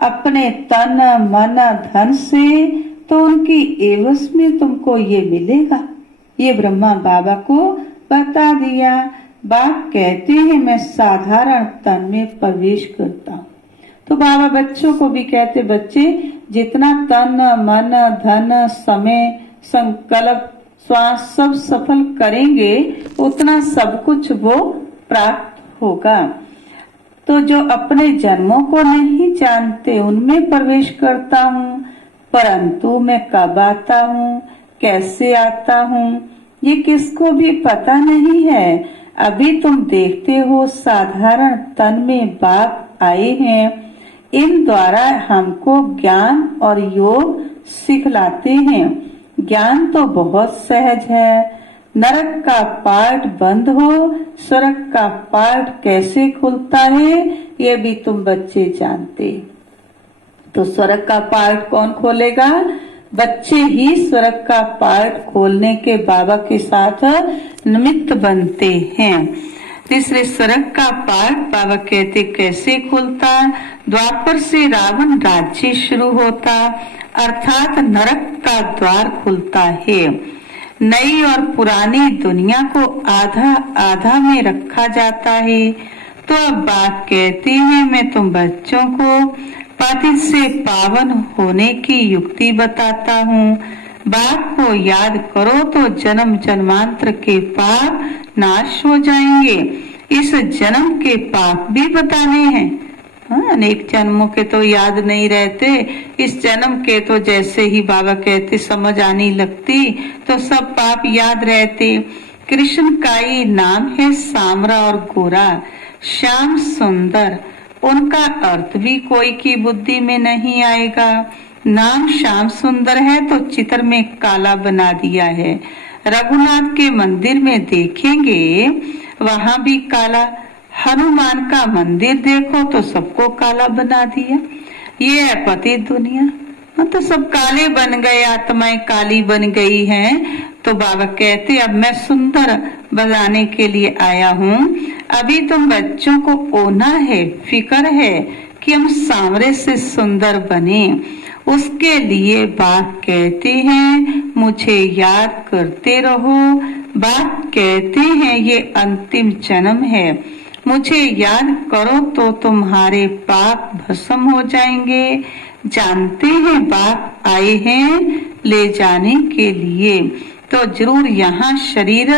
अपने तन मन धन से, तो उनकी एवज में तुमको ये मिलेगा। ये ब्रह्मा बाबा को बता दिया। बाप कहते हैं मैं साधारण तन में प्रवेश करता हूँ। तो बाबा बच्चों को भी कहते, बच्चे जितना तन मन धन समय संकल्प श्वास सब सफल करेंगे उतना सब कुछ वो प्राप्त होगा। तो जो अपने जन्मों को नहीं जानते उनमें प्रवेश करता हूँ, परंतु मैं कब आता हूँ कैसे आता हूँ ये किसको भी पता नहीं है। अभी तुम देखते हो साधारण तन में बाप आए हैं, इन द्वारा हमको ज्ञान और योग सिखलाते हैं। ज्ञान तो बहुत सहज है। नरक का पार्ट बंद हो, स्वर्ग का पार्ट कैसे खुलता है ये भी तुम बच्चे जानते। तो स्वर्ग का पार्ट कौन खोलेगा? बच्चे ही स्वर्ग का पार्ट खोलने के बाबा के साथ निमित्त बनते हैं। तीसरे स्वर्ग का पार्ट बाबा कहते कैसे खुलता? द्वापर से रावण राज्य शुरू होता, अर्थात नरक का द्वार खुलता है। नई और पुरानी दुनिया को आधा आधा में रखा जाता है। तो अब बाप कहते हैं मैं तुम बच्चों को पतित से पावन होने की युक्ति बताता हूँ। बाप को याद करो तो जन्म जन्मांतर के पाप नाश हो जाएंगे। इस जन्म के पाप भी बताने हैं। अनेक जन्मों के तो याद नहीं रहते, इस जन्म के तो जैसे ही बाबा कहते समझ आने लगती तो सब पाप याद रहते। कृष्ण का ही नाम है सामरा और गोरा, श्याम सुंदर। उनका अर्थ भी कोई की बुद्धि में नहीं आएगा। नाम श्याम सुंदर है तो चित्र में काला बना दिया है। रघुनाथ के मंदिर में देखेंगे वहाँ भी काला। हनुमान का मंदिर देखो तो सबको काला बना दिया। ये है पतित दुनिया, तो सब काले बन गए, आत्माएं काली बन गई हैं। तो बाबा कहते अब मैं सुंदर बनाने के लिए आया हूँ। अभी तुम बच्चों को ओना है, फिक्र है कि हम सांवरे से सुंदर बने। उसके लिए बाप कहते हैं मुझे याद करते रहो। बाप कहते हैं ये अंतिम जन्म है, मुझे याद करो तो तुम्हारे पाप भस्म हो जाएंगे। जानते हैं बाप आए हैं ले जाने के लिए, तो जरूर यहाँ शरीर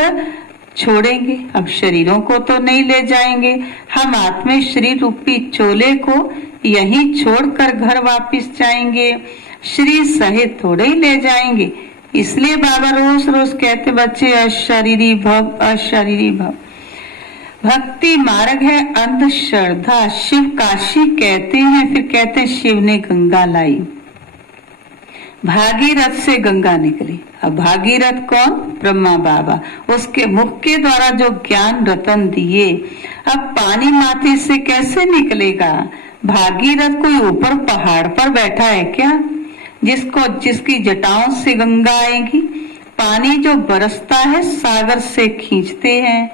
छोड़ेंगे। अब शरीरों को तो नहीं ले जाएंगे, हम आत्मा शरीर रूपी चोले को यहीं छोड़कर घर वापस जाएंगे। शरीर सहित थोड़े ही ले जाएंगे। इसलिए बाबा रोज रोज कहते बच्चे अशरीरी भव, अशरीरी भव। भक्ति मार्ग है अंधश्रद्धा। शिव काशी कहते हैं, फिर कहते हैं शिव ने गंगा लाई। भागीरथ से गंगा निकली। अब भागीरथ कौन? ब्रह्मा बाबा। उसके मुख के द्वारा जो ज्ञान रतन दिए। अब पानी माथे से कैसे निकलेगा? भागीरथ कोई ऊपर पहाड़ पर बैठा है क्या जिसकी जटाओं से गंगा आएगी? पानी जो बरसता है सागर से खींचते हैं,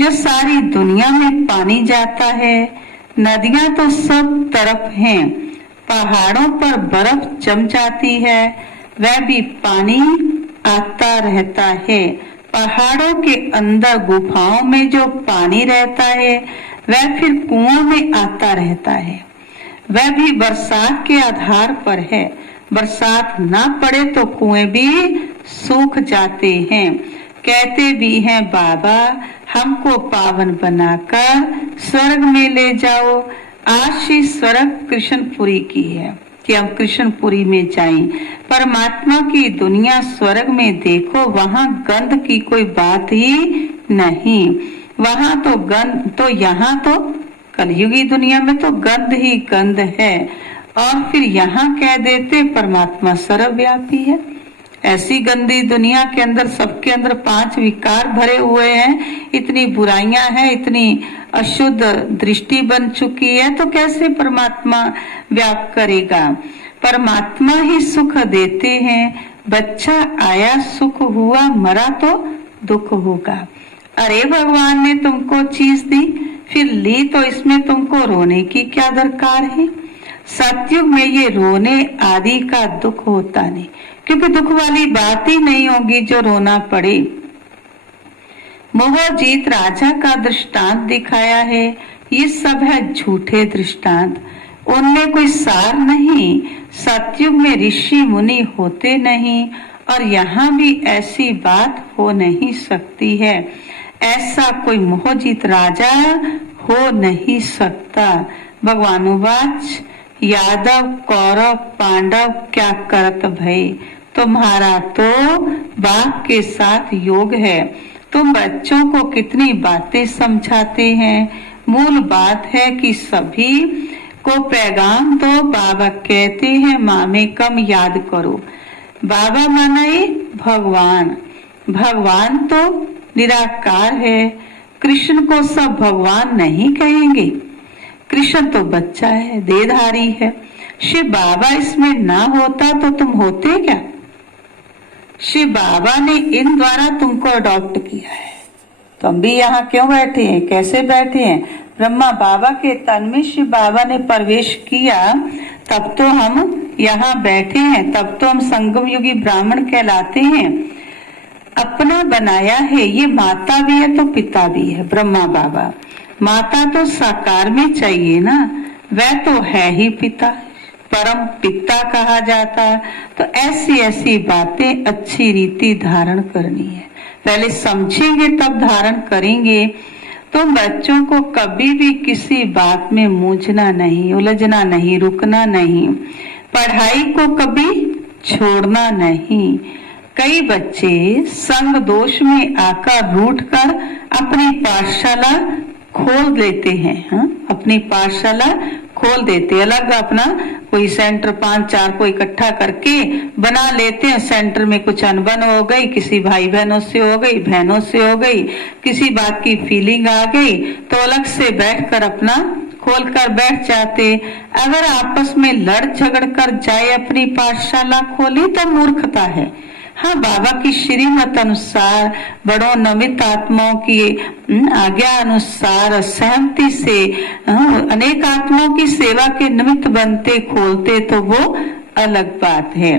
जो सारी दुनिया में पानी जाता है। नदियां तो सब तरफ हैं, पहाड़ों पर बर्फ जम जाती है, वह भी पानी आता रहता है। पहाड़ों के अंदर गुफाओं में जो पानी रहता है वह फिर कुओं में आता रहता है। वह भी बरसात के आधार पर है। बरसात ना पड़े तो कुएं भी सूख जाते हैं। कहते भी हैं बाबा हमको पावन बनाकर स्वर्ग में ले जाओ। आज ही स्वर्ग कृष्णपुरी की है कि हम कृष्णपुरी में जाएं। परमात्मा की दुनिया स्वर्ग में देखो, वहाँ गंध की कोई बात ही नहीं। वहाँ तो गंध, तो यहाँ तो कलयुगी दुनिया में तो गंध ही गंध है। और फिर यहाँ कह देते परमात्मा सर्वव्यापी है। ऐसी गंदी दुनिया के अंदर सबके अंदर 5 विकार भरे हुए हैं, इतनी बुराइयां हैं, इतनी अशुद्ध दृष्टि बन चुकी है, तो कैसे परमात्मा व्याप करेगा? परमात्मा ही सुख देते हैं। बच्चा आया सुख हुआ, मरा तो दुख होगा। अरे भगवान ने तुमको चीज दी, फिर ली तो इसमें तुमको रोने की क्या दरकार है? सतयुग में ये रोने आदि का दुख होता नहीं, क्योंकि दुख वाली बात ही नहीं होगी जो रोना पड़े। मोहजीत राजा का दृष्टांत दिखाया है, ये सब है झूठे दृष्टांत, उनमें कोई सार नहीं। सतयुग में ऋषि मुनि होते नहीं और यहाँ भी ऐसी बात हो नहीं सकती है। ऐसा कोई मोहजीत राजा हो नहीं सकता। भगवानुवाच यादव कौरव पांडव क्या करत भय, तुम्हारा तो बाघ के साथ योग है। तुम बच्चों को कितनी बातें समझाते हैं। मूल बात है कि सभी को पैगाम दो। बाबा कहते हैं माँ में कम याद करो। बाबा माने भगवान, भगवान तो निराकार है। कृष्ण को सब भगवान नहीं कहेंगे, कृष्ण तो बच्चा है, देहधारी है। शिव बाबा इसमें ना होता तो तुम होते क्या? शिव बाबा ने इन द्वारा तुमको अडॉप्ट किया है। तो हम भी यहाँ क्यों बैठे हैं, कैसे बैठे हैं? ब्रह्मा बाबा के तन में शिव बाबा ने प्रवेश किया, तब तो हम यहाँ बैठे हैं, तब तो हम संगम युगी ब्राह्मण कहलाते हैं। अपना बनाया है, ये माता भी है तो पिता भी है। ब्रह्मा बाबा माता तो साकार में चाहिए ना, वह तो है ही पिता, परम पिता कहा जाता। तो ऐसी ऐसी बातें अच्छी रीति धारण करनी है, पहले समझेंगे तब धारण करेंगे। तो बच्चों को कभी भी किसी बात में मूंझना नहीं, उलझना नहीं, रुकना नहीं, पढ़ाई को कभी छोड़ना नहीं। कई बच्चे संग दोष में आकर रूठकर अपनी पाठशाला खोल देते हैं। हाँ? अपनी पाठशाला खोल देते, अलग अपना कोई सेंटर 5-4 को इकट्ठा करके बना लेते हैं। सेंटर में कुछ अनबन हो गई, किसी भाई बहनों से हो गई, बहनों से हो गई, किसी बात की फीलिंग आ गई तो अलग से बैठकर अपना खोल कर बैठ जाते। अगर आपस में लड़ झगड़ कर जाए अपनी पाठशाला खोली तो मूर्खता है। हाँ, बाबा की श्रीमत अनुसार, बड़ों नमित आत्माओं की आज्ञा अनुसार सहमति से अनेक आत्माओं की सेवा के निमित्त बनते खोलते तो वो अलग बात है।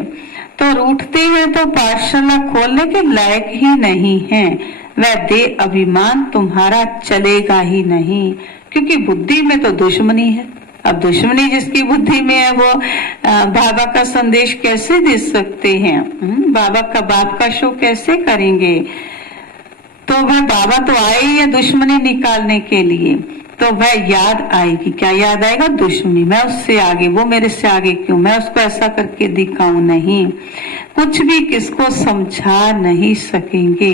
तो रूठते हैं तो पाठशाला खोलने के लायक ही नहीं है। वह दे अभिमान तुम्हारा चलेगा ही नहीं, क्योंकि बुद्धि में तो दुश्मनी है। अब दुश्मनी जिसकी बुद्धि में है वो बाबा का संदेश कैसे दे सकते हैं? बाबा का बाप का शो कैसे करेंगे? तो वह बाबा तो आए ही है दुश्मनी निकालने के लिए, तो वह याद आएगी। क्या याद आएगा? दुश्मनी। मैं उससे आगे, वो मेरे से आगे क्यों, मैं उसको ऐसा करके दिखाऊं नहीं। कुछ भी किसको समझा नहीं सकेंगे।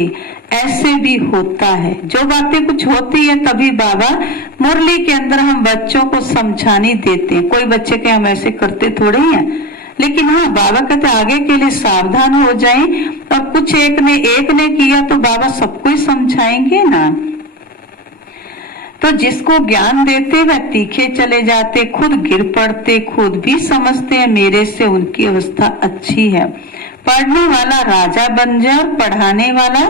ऐसे भी होता है, जो बातें कुछ होती है तभी बाबा मुरली के अंदर हम बच्चों को समझाने देते हैं। कोई बच्चे के हम ऐसे करते थोड़े ही हैं, लेकिन हाँ बाबा कहते आगे के लिए सावधान हो जाएं। और कुछ एक ने किया तो बाबा सबको ही समझाएंगे ना। तो जिसको ज्ञान देते वह तीखे चले जाते, खुद गिर पड़ते, खुद भी समझते हैं मेरे से उनकी अवस्था अच्छी है। पढ़ने वाला राजा बन जाए और पढ़ाने वाला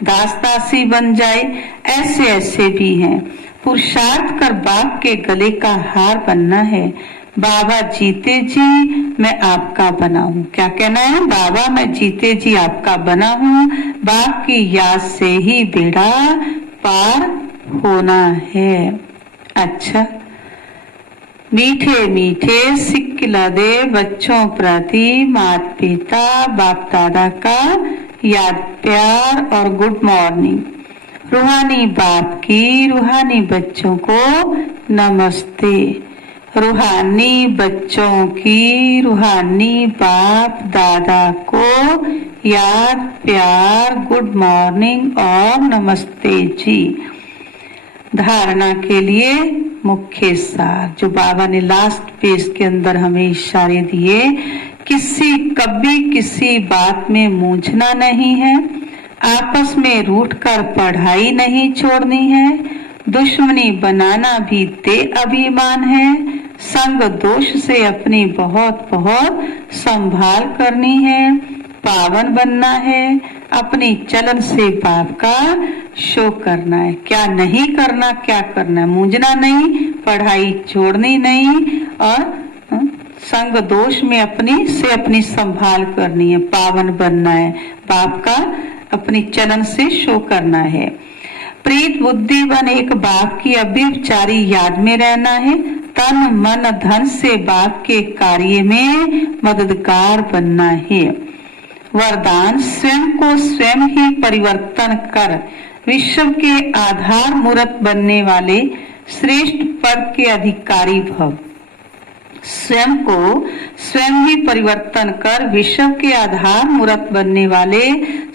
दास दासी बन जाए, ऐसे ऐसे भी हैं। पुरुषार्थ कर बाप के गले का हार बनना है। बाबा जीते जी मैं आपका बना हूँ। क्या कहना है? बाबा मैं जीते जी आपका बना हूँ। बाप की याद से ही बेड़ा पार होना है। अच्छा, मीठे मीठे सिक्किला दे बच्चों प्रति माता पिता बाप दादा का याद प्यार और गुड मॉर्निंग। रूहानी बाप की रूहानी बच्चों को नमस्ते। रूहानी बच्चों की रूहानी बाप दादा को याद प्यार गुड मॉर्निंग और नमस्ते जी। धारणा के लिए मुख्य सार जो बाबा ने लास्ट पेज के अंदर हमें इशारे दिए, कभी किसी बात में मूंझना नहीं है, आपस में रूठकर पढ़ाई नहीं छोड़नी है, दुश्मनी बनाना भी दे अभिमान है, संग दोष से अपनी बहुत बहुत संभाल करनी है, पावन बनना है, अपनी चलन से बाप का शो करना है। क्या नहीं करना, क्या करना है? मूंझना नहीं, पढ़ाई छोड़नी नहीं और संग दोष में अपनी संभाल करनी है, पावन बनना है, पाप का अपनी चलन से शो करना है। प्रीत बुद्धि बन एक बाप की अव्यभिचारी याद में रहना है। तन मन धन से बाप के कार्य में मददगार बनना है। वरदान स्वयं को स्वयं ही परिवर्तन कर विश्व के आधार मूर्त बनने वाले श्रेष्ठ पद के अधिकारी भव। स्वयं को स्वयं ही परिवर्तन कर विश्व के आधार मूर्त बनने वाले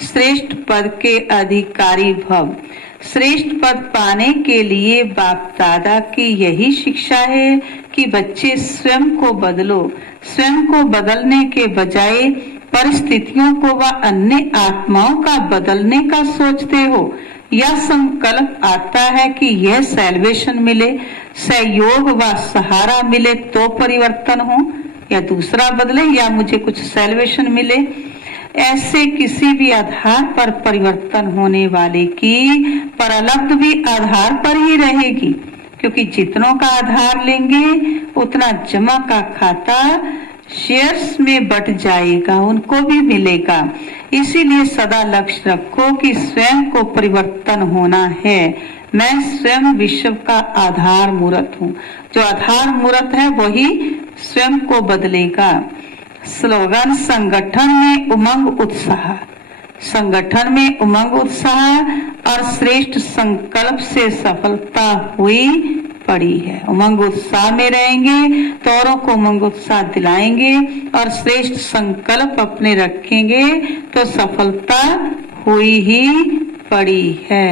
श्रेष्ठ पद के अधिकारी भव। श्रेष्ठ पद पाने के लिए बाप दादा की यही शिक्षा है कि बच्चे स्वयं को बदलो। स्वयं को बदलने के बजाय परिस्थितियों को व अन्य आत्माओं का बदलने का सोचते हो। यह संकल्प आता है कि यह सैल्वेशन मिले, सहयोग व सहारा मिले तो परिवर्तन हो, या दूसरा बदले या मुझे कुछ सैल्वेशन मिले। ऐसे किसी भी आधार पर परिवर्तन होने वाले की परलब्ध भी आधार पर ही रहेगी, क्योंकि जितनों का आधार लेंगे उतना जमा का खाता शेयर्स में बट जाएगा, उनको भी मिलेगा। इसीलिए सदा लक्ष्य रखो कि स्वयं को परिवर्तन होना है। मैं स्वयं विश्व का आधार मूर्त हूँ। जो आधार मूर्त है वही स्वयं को बदलेगा। स्लोगन संगठन में उमंग उत्साह। संगठन में उमंग उत्साह और श्रेष्ठ संकल्प से सफलता हुई पड़ी है। उमंग उत्साह में रहेंगे तो औरों को उमंग उत्साह दिलाएंगे और श्रेष्ठ संकल्प अपने रखेंगे तो सफलता हुई ही पड़ी है।